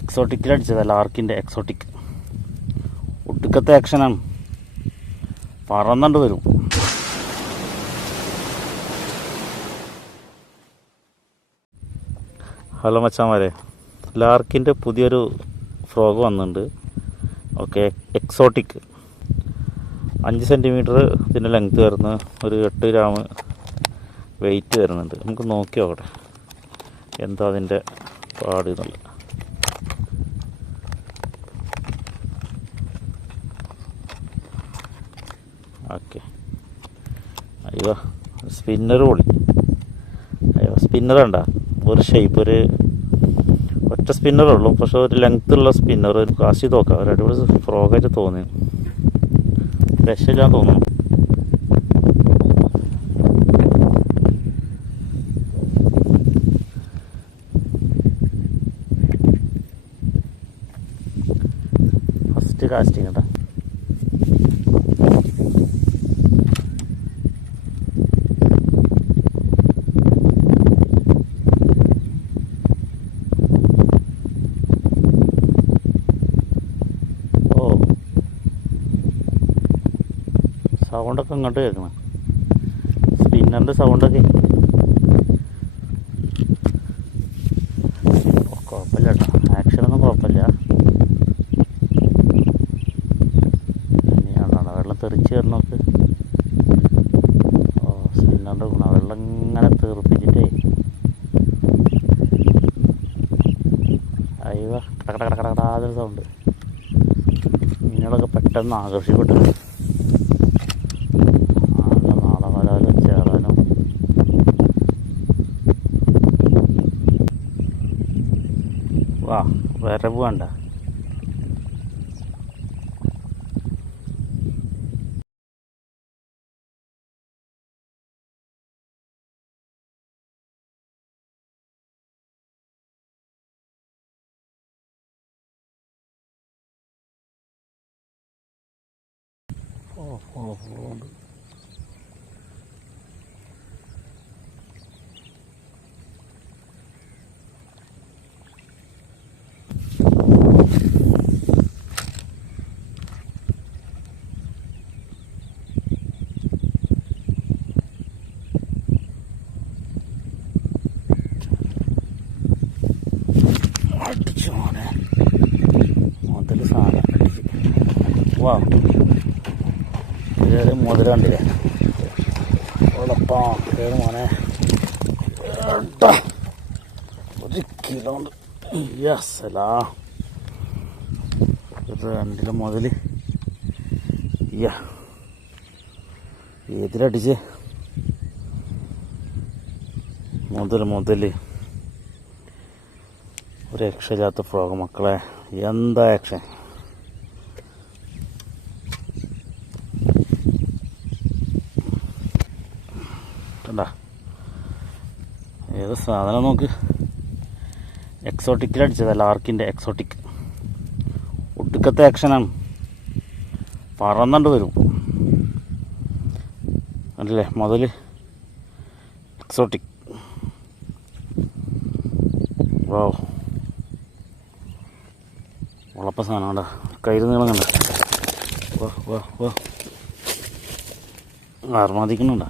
എക്സോട്ടിക്കിലടിച്ചത് ലാർക്കിൻ്റെ exotic. ഒടുക്കത്തെ ആക്ഷനാണ്, പറന്നണ്ട് വരും. Hello മച്ചാന്മാരെ, ലാർക്കിൻ്റെ പുതിയൊരു ഫ്രോഗ് വന്നിട്ടുണ്ട്. ഓക്കെ, എക്സോട്ടിക് 5 സെൻറ്റിമീറ്റർ ഇതിൻ്റെ ലെങ്ത്ത് വരുന്ന ഒരു 8 ഗ്രാം വെയിറ്റ് വരുന്നുണ്ട്. നമുക്ക് നോക്കി നോക്കട്ടെ എന്താ അതിൻ്റെ പാട് എന്നുള്ളത്. ഓക്കെ, അയ്യോ സ്പിന്നർ പൊളി. അയ്യോ സ്പിന്നർ കണ്ട ഒരു ഷേപ്പ്, ഒരു ഒറ്റ സ്പിന്നറുള്ളൂ, പക്ഷെ ഒരു ലെങ്ത്തുള്ള സ്പിന്നർ. കാശ് ചെയ്ത് നോക്കാം, ഒരു അടിപൊളി ഫ്രോഗായിട്ട് തോന്നി. രക്ഷയില്ലാന്ന് തോന്നുന്നു. ഫസ്റ്റ് കാസ്റ്റിംഗ് കേട്ടോ. സൗണ്ടൊക്കെ ഇങ്ങോട്ട് കേൾക്കണം, സ്പിന്നറിൻ്റെ സൗണ്ടൊക്കെ. കുഴപ്പമില്ല കേട്ടോ, ആക്ഷനൊന്നും കുഴപ്പമില്ല. ഇനിയാണോ വെള്ളം തെറിച്ച് വരണോക്ക്. ഓ സ്പിന്നറിൻ്റെ ഗുണം, വെള്ളം ഇങ്ങനെ തെറിപ്പിച്ചിട്ടേ അയ്യോ കടകടകടകടാതൊരു സൗണ്ട്. മീനുകളൊക്കെ പെട്ടെന്ന് ആകർഷിക്കപ്പെട്ടു. വാ വരവ് വേണ്ട. ഉണ്ട്. മുതൽ സാധനം അടിച്ച് വാ, മുതൽ കണ്ടില്ലേ ഉളപ്പാ കേട് മോനെ. 1 കിലോ ഉണ്ട്. യസലാ ഇത് 2 കിലോ മുതൽ. ഏതിലടിച്ച് മുതൽ ഒരു രക്ഷയില്ലാത്ത ഫ്രോഗ് മക്കളെ. എന്താ ആക്ഷൻ! കണ്ടാ ഏത് സാധനം നോക്ക്. എക്സോട്ടിക്കിലടിച്ചത് ലാർക്കിൻ്റെ എക്സോട്ടിക്. ഒടുക്കത്തെ ആക്ഷനാണ്, പറന്നണ്ട് വരും. അല്ലേ മുതൽ എക്സോട്ടിക്. വാ ഉളപ്പ സാധനം കണ്ട, കയ്യിൽ നീളം കണ്ട. വാ വാ വാ ആർമാദിക്കുന്നുണ്ട.